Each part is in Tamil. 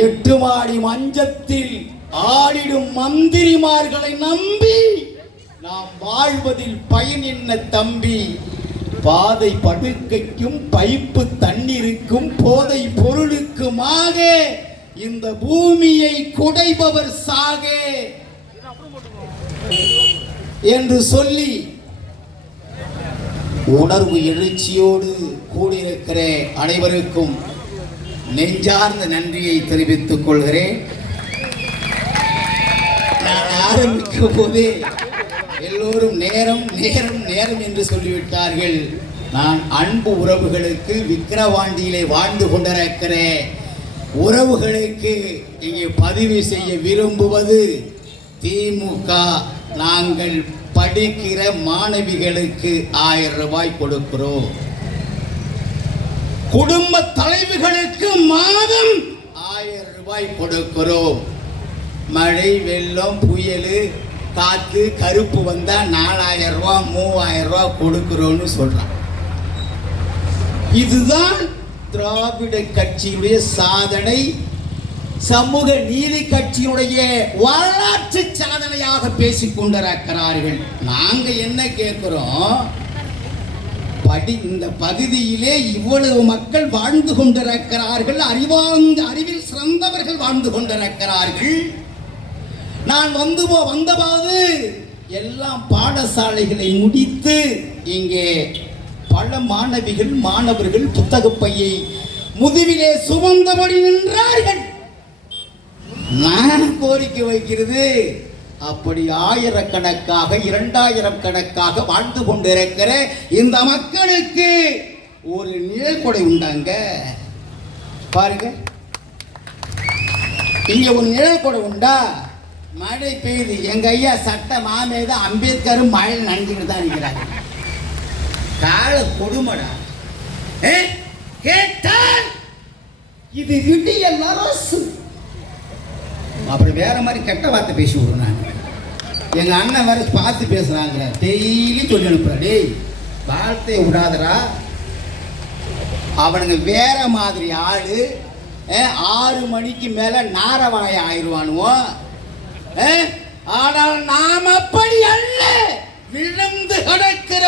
8 மாடி மஞ்சத்தில் ஆடிடும் மந்திரிமார்களை நம்பி நாம் வாழ்வதில் பயன் என்ன தம்பி? பாதை படுக்கைக்கும் பைப்பு தண்ணீருக்கும் போதை பொருளுக்குமாக இந்த பூமியை குடைபவர் சாகே என்று சொல்லி உணர்வு எழுச்சியோடு கூடியிருக்கிற அனைவருக்கும் நெஞ்சார்ந்த நன்றியை தெரிவித்துக் கொள்கிறேன். நான் ஆரம்பிக்கும் போதே எல்லோரும் நேரம் நேரம் நேரம் என்று சொல்லிவிட்டார்கள். நான் அன்பு உறவுகளுக்கு விக்கிரவாண்டியிலே வாழ்ந்து கொண்டிருக்கிற உறவுகளுக்கு இங்கே பதிவு செய்ய விரும்புவது, திமுக நாங்கள் படிக்கிற மாணவிகளுக்கு 1000 ரூபாய் கொடுக்கிறோம். குடும்ப தலைவிகளுக்கு மாதம் 1000 ரூபாய் கொடுக்கிறோம். மழை வெள்ளம் புயல் காத்து கருப்பு வந்தா 4000 ரூபாய் 3000 ரூபாய் கொடுக்கிறோம்னு சொல்றான். இதுதான் திராவிட கட்சியுடைய சாதனை, சமூக நீதி கட்சியுடைய வரலாற்று சாதனையாக பேசிக் கொண்டிருக்கிறார்கள். நாங்க என்ன கேட்கிறோம்? இந்த பகுதியிலே இவ்வளவு மக்கள் வாழ்ந்து கொண்டிருக்கிறார்கள், அறிவில் சிறந்தவர்கள் வாழ்ந்து கொண்டிருக்கிறார்கள். நான் வந்தபோது எல்லாம் பாடசாலைகளை முடித்து இங்கே பல மாணவர்கள் புத்தக பையை முதுவிலே சுமந்தபடி நின்றார்கள். நான் கோரிக்கை வைக்கிறது, அப்படி 1000 கணக்காக 2000 கணக்காக வாழ்ந்து கொண்டிருக்கிற இந்த மக்களுக்கு ஒரு நிழற்குடை உண்டாங்க பாருங்க. இங்க ஒரு நிழற்குடை உண்டா? மழை பெய்யுது, எங்க ஐயா சட்ட மாமேத அம்பேத்கர் மழையில் நனைஞ்சுக்கிட்டு தான் இருக்கிறாங்க. கால கொடுமடா. கேட்டால் இது விடியல் அரசு. அப்படி வேற மாதிரி கெட்ட வார்த்தை பேசி விடுறேன். எங்க அண்ணன் வேற பார்த்து பேசுறாங்க, டெய்லி சொல்லி அனுப்புறா, டேய் வார்த்தையை விடாதரா. அவனுங்க வேற மாதிரி ஆளு. 6 மணிக்கு மேல நாரவாய ஆயிடுவானுவோம். ஆனால் நாம் அப்படி அல்ல. விழுந்து கிடக்கிற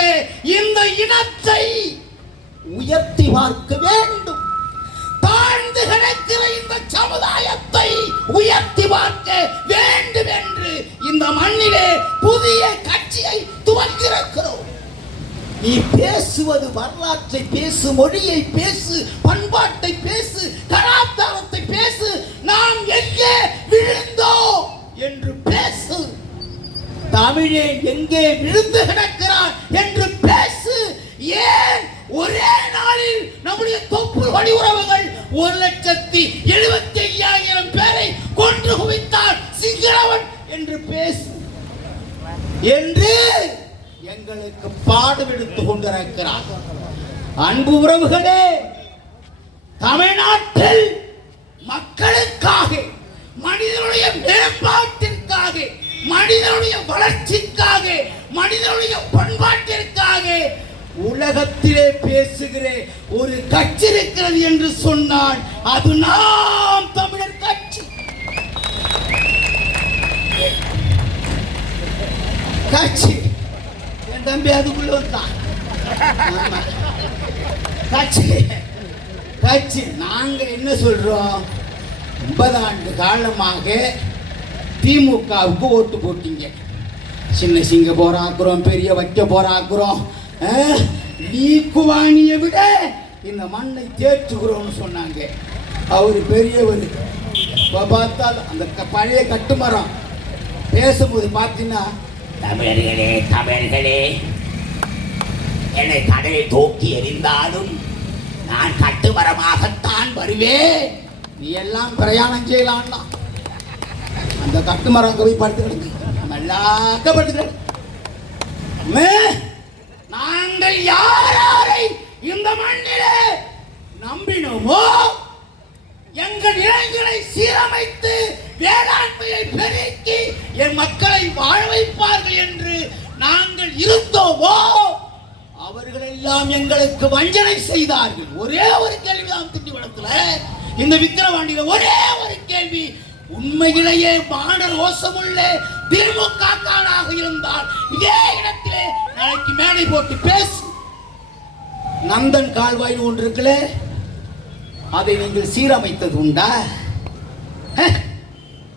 இந்த இனத்தை உயர்த்தி பார்க்க வேண்டும். தாழ்ந்து கிடக்கிற இந்த சமுதாயத்தை உயர்த்தி பார்க்க வேண்டும் என்று இந்த மண்ணிலே புதிய கட்சியை துவங்கியிருக்கிறோம். நீ பேசுவது வரலாற்றை பேசு, மொழியை பேசு, பண்பாட்டை பேசு, கலாச்சாரத்தை பேசு. நாம் எங்கே விழுந்தோம் என்று பேசு. தமிழே எங்கே விழுந்து கிடக்கிறார் என்று பேசு. ஏன் ஒரே நாளில் நம்முடைய தொப்பு வழி உறவுகள் 1,75,000 பேரை கொன்று குவித்தார் சிங்களவன் என்று பேசு என்று எங்களுக்கு பாடம் எடுத்துக் கொண்டிருக்கிறார். அன்பு உறவுகளே, தமிழ்நாட்டில் மக்களுக்காக, மனிதனுடைய மேம்பாட்டிற்காக, மனிதனுடைய வளர்ச்சிக்காக, மனிதனுடைய பண்பாட்டிற்காக உலகத்திலே பேசுகிற ஒரு கட்சி இருக்கிறது என்று சொன்னால் அது நாம் தமிழர் கட்சி. கட்சி என் தம்பி அதுக்குள்ள வந்தான். கட்சி நாங்க என்ன சொல்றோம்? 50 ஆண்டு காலமாக திமுகவுக்கு ஓட்டு போட்டீங்க. சின்ன சிங்க போராக்குறோம், பெரிய வைக்க போராக்குறோம், நீக்குவாணியை விட இந்த மண்ணை தேற்றுகிறோம்னு சொன்னாங்க. அவர் பெரியவர். பார்த்தால் அந்த பழைய கட்டுமரம் பேசும்போது பார்த்தீங்கன்னா, தமிழர்களே என்னை கடலை தூக்கி எறிந்தாலும் நான் கட்டுமரமாகத்தான் வருவேன். நீ எல்லாம் பிரயாணம் செய்யலாம்னா அந்த கட்டுமரம் போய் படுத்துக்கிடுங்க, நல்லாக்க படுத்துக்கிடு. நாங்கள் யாரை இந்த மண்ணிலே நம்பினோமோ, எங்கள் இளைஞரை சீரமைத்து வேளாண்மையை பெருக்கி என் மக்களை வாழ வைப்பார்கள் என்று நாங்கள் இருந்தோமோ, அவர்கள் எல்லாம் எங்களுக்கு வஞ்சனை செய்தார்கள். ஒரே ஒரு கேள்விதான் திண்டிவனத்தில், இந்த விக்கிரவாண்டியில ஒரே ஒரு கேள்வி. உண்மையிலேயே மான ரோசமுள்ள திமுக-காரனாக இருந்தால் இதே இடத்திலே நாளைக்கு மேடை போட்டு பேசு. நந்தன் கால்வாயில் ஒன்று இருக்குல்ல, அதை நீங்கள் சீரமைத்தது உண்டா?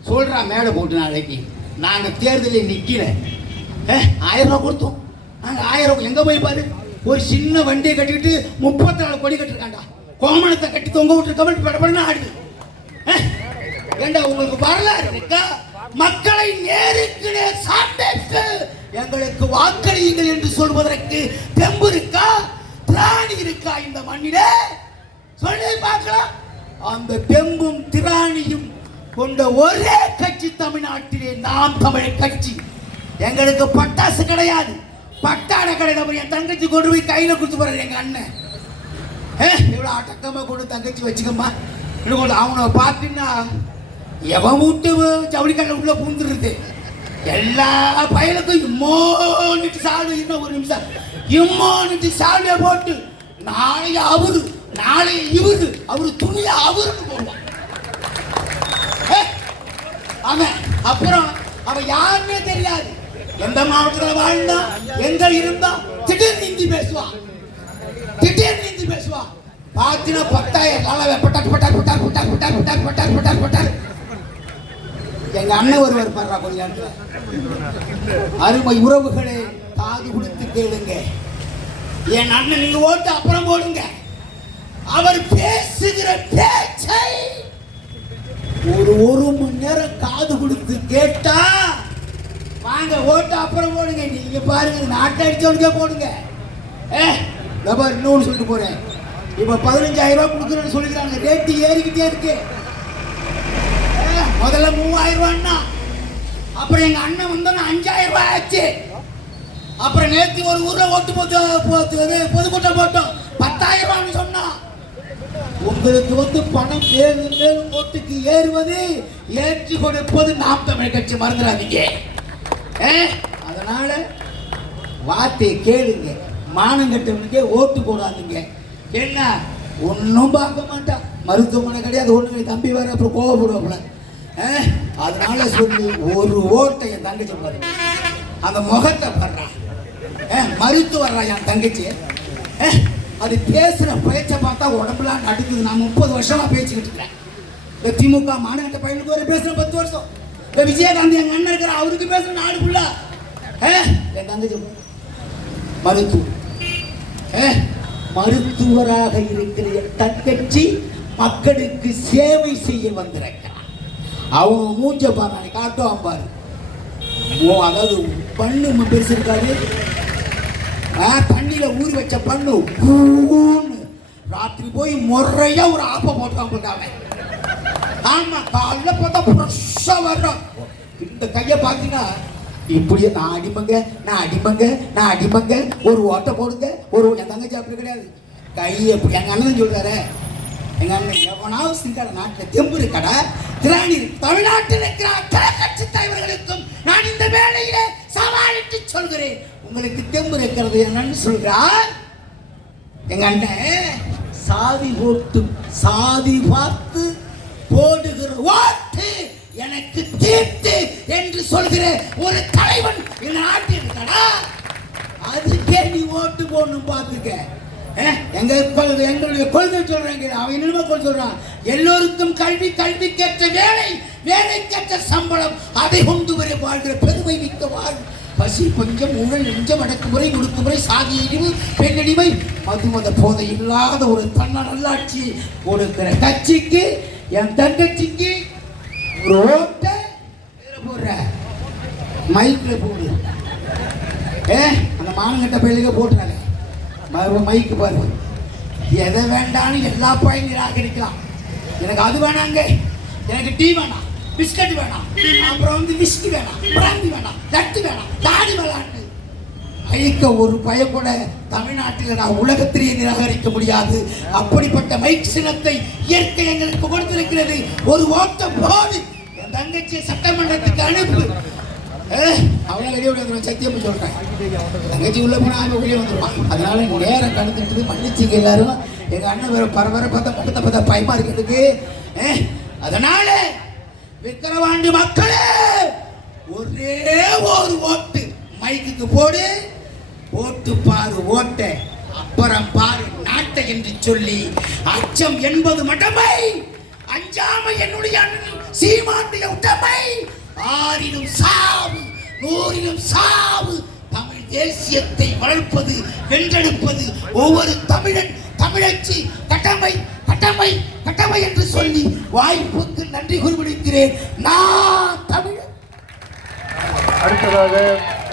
சொல்றா மேடை போட்டு நாளைக்கு நாங்க தேர்தலில் நிக்கல 1000 ரூபாய் கொடுத்தோம். நாங்க 1000 ரூபாய் எங்க போய் பாரு, ஒரு சின்ன வண்டியை கட்டிக்கிட்டு 34 கொடி கட்டிருக்காண்டா, கோமணத்தை கட்டி தொங்க விட்டு கமெண்ட் படப்படன்னு ஆடுது. ஏண்டா உங்களுக்கு வரலாறு இருக்கா? மக்களை நேருக்கு நேர் சாப்பிட்டு எங்களுக்கு வாக்களியுங்கள் என்று சொல்வதற்கு தெம்பு இருக்கா, திராணி இருக்கா இந்த மண்ணிலே? சொல்லி பார்க்கலாம். அந்த தெம்பும் திராணியும் கொண்ட ஒரே கட்சி தமிழ்நாட்டிலே நாம் தமிழ் கட்சி. எங்களுக்கு பட்டாசு கிடையாது, பட்டாட கிடையாது. என் தங்கச்சி கொண்டு போய் கையில கொடுத்து போறாரு எங்க அண்ணன். இவ்வளவு அடக்கமா கொண்டு தங்கச்சி வச்சுக்கம்மா. அவனை பார்த்தீங்கன்னா எவன் விட்டு ஜவுளிக்கல்ல உள்ள பூந்துருது. எல்லா பயலுக்கும் இம்மோனிட்டு சாடு, இன்னும் ஒரு நிமிஷம் இம்மோனிட்டு சாடிய போட்டு நாளைய அவரு நாளைய இவரு அவரு துணிய அவருன்னு போடுவான். அவன் அப்புறம் அவன் யாருன்னே தெரியாது, எந்த மாவட்டத்தில் வாழ்ந்தா எங்க இருந்தா திடீர்னு ஹிந்தி பேசுவான், திடீர்னு ஹிந்தி பேசுவான். பாத்தினா 10,000 பட்டார் பட்டார் பட்டார் பட்டார் பட்டார் பட்டார் பட்டார் பட்டார் பட்டார். எங்க அண்ணன் ஒருவர் பாடுறா கொஞ்ச நேரத்துல. அருமை உறவுகளே, காது கொடுத்து கேளுங்க. என் அண்ணன் நீங்க ஓட்டு அப்புறம் போடுங்க. அவர் பேசுகிற பேச்சை ஒரு மணி நேரம் காது கொடுத்து கேட்டா வாங்க ஓட்டு அப்புறம் போடுங்க. நீங்க பாருங்க, நாட்டை அடிச்சவனுக்கே போடுங்க. இன்னொன்னு சொல்லிட்டு போறேன். இப்ப 15,000 ரூபாய் கொடுக்குறேன்னு சொல்லிக்கிறாங்க, ரேட்டு ஏறிக்கிட்டே இருக்கு. முதல்ல 3,000 ரூபாய்னா, அப்புறம் எங்க அண்ணன் வந்தோன்னா 5,000 ரூபாய் ஆச்சு. அப்புறம் நேற்று ஒரு ஊர்ல ஓட்டு பொதுக்கூட்டம் போட்டோம், 10,000 ரூபான்னு சொன்னா. உங்களுக்கு பணம் மேலும் ஓட்டுக்கு ஏறுவது, ஏற்றி கொடுப்பது நாம் தமிழ் கட்சி, மறந்துடாதீங்க. அதனால வார்த்தை கேளுங்க, மானம் கட்டவனுக்கே ஓட்டு போடாதீங்க. என்ன ஒன்னும் பார்க்க மாட்டான், மருத்துவமனை கிடையாது ஒண்ணு, தம்பி வேற அப்புறம் கோவப்படுவாப்புல. அதனால சொல்லி ஒரு ஓட்டை என் தங்கச்சி பாரு, அந்த முகத்தை படுறான், மருத்துவர்றா என் தங்கச்சி. அது பேசுற பேச்சை பார்த்தா உடம்புலாம் நடுக்குது. நான் 30 வருஷமா பேசிக்கிட்டு இருக்கிறேன். இந்த திமுக மாநகர பையனுக்கு ஒரு பேசுற 10 வருஷம். இந்த விஜயகாந்த் எங்க அண்ணன் இருக்கிற அவருக்கு பேசுற நாடு ஃபுல்லா. என் தங்கச்சி மருத்துவராக இருக்கிற தங்கச்சி மக்களுக்கு சேவை செய்ய வந்திருக்கிறான். அவங்க மூஞ்ச பாரு, காட்டுவான் பாரு. அதாவது பண்ணு பெருசு இருக்காது, தண்ணியில ஊறி வச்ச பண்ணு ராத்திரி போய் முறையா ஒரு ஆப்ப போட்டாங்க. ஆமா, காலைல பார்த்தா ஃப்ரெஷ்ஷா வர்றோம். இந்த கையை பார்த்தீங்கன்னா இப்படியே நான் அடிப்பங்க ஒரு ஓட்டை போடுங்க. என் தங்கச்சி அப்படி கிடையாது, கை எப்படி. எங்க அண்ணன் சொல்றாரு, எங்க அண்ணன் எவனாவது சிங்காட நாட்டில் தெம்பு இருக்கடா, திராணி தமிழ்நாட்டில் இருக்கிற கட்சி தலைவர்களுக்கும் நான் இந்த வேளையிலே சவாலிட்டு சொல்கிறேன், உங்களுக்கு தெம்பு இருக்கிறது என்னன்னு சொல்றார். எங்க அண்ணன் சாதி போட்டு சாதி பார்த்து போடுகிற ஓட்டு எனக்கு தீர்த்து என்று சொல்கிற ஒரு தலைவன் இந்த நாட்டில் இருக்கடா. அதுக்கே நீ ஓட்டு போடணும் பார்த்துக்க. எங்களுடைய கொள்கை சொல்றாங்க, அவன் நிலைமை சொல்றான், எல்லோருக்கும் கல்வி, கல்விக்கேற்ற வேலை, வேலைக்கேற்ற சம்பளம், அதை கொண்டு வர வாழ்கிற பெருமை மிக்க வாழ். பசி பஞ்சம் ஊழல் நெஞ்சம் அடக்குமுறை ஒடுக்குமுறை சாதி இழிவு பெண்ணடிமை மதுமத போதை இல்லாத ஒரு தன்ன நல்லாட்சி கொடுக்கிற கட்சிக்கு என் தங்கச்சிக்கு ஒரு ஓட்டை போடுற மைக்கில் போடு. அந்த மானங்கட்ட பயிலுக போட்டுறாங்க மைக்கு பாரு. எதை வேண்டான்னு எல்லா பையன் நிராகரிக்கலாம். எனக்கு அது வேணாங்க, எனக்கு டீ வேணாம், பிஸ்கட் வேணாம், அப்புறம் விஸ்கி வேணாம், பிராந்தி வேணாம், லட்டு வேணாம், தாடி வேணான்னு அழிக்க ஒரு பையன் கூட தமிழ்நாட்டில் நான் உலகத்திலேயே நிராகரிக்க முடியாது. அப்படிப்பட்ட மைக் சின்னத்தை இயற்கை எங்களுக்கு கொடுத்திருக்கிறது. ஒரு ஓட்டம் போது என் தங்கச்சி சட்டமன்றத்துக்கு அனுப்பு. அவனை வெளியே வந்துடுவான், சத்தியம் சொல்றேன். தங்கச்சி உள்ள போனா அவன் வெளியே வந்துடுவான். அதனால நேரம் கடந்துட்டு மன்னிச்சுங்க எல்லாரும். எங்க அண்ணன் வேற பரபர பார்த்தா பயமா இருக்கிறதுக்கு. அதனால விக்கிரவாண்டி மக்களே, ஒரே ஒரு ஓட்டு மைக்குக்கு போடு, ஓட்டு பாரு ஓட்டை, அப்புறம் பாரு நாட்டை என்று சொல்லி அச்சம் என்பது மடமை, அஞ்சாமை என்னுடைய சீமாண்டிய உடமை, ஆறிலும் சாவு நூறிலும் சாவு, தமிழ் தேசியத்தை வளர்ப்பது வென்றெடுப்பது ஒவ்வொரு தமிழன் தமிழச்சி கடமை கடமை கடமை என்று சொல்லி வாய்ப்புக்கு நன்றி கூறி நான் தமிழன். அடுத்ததாக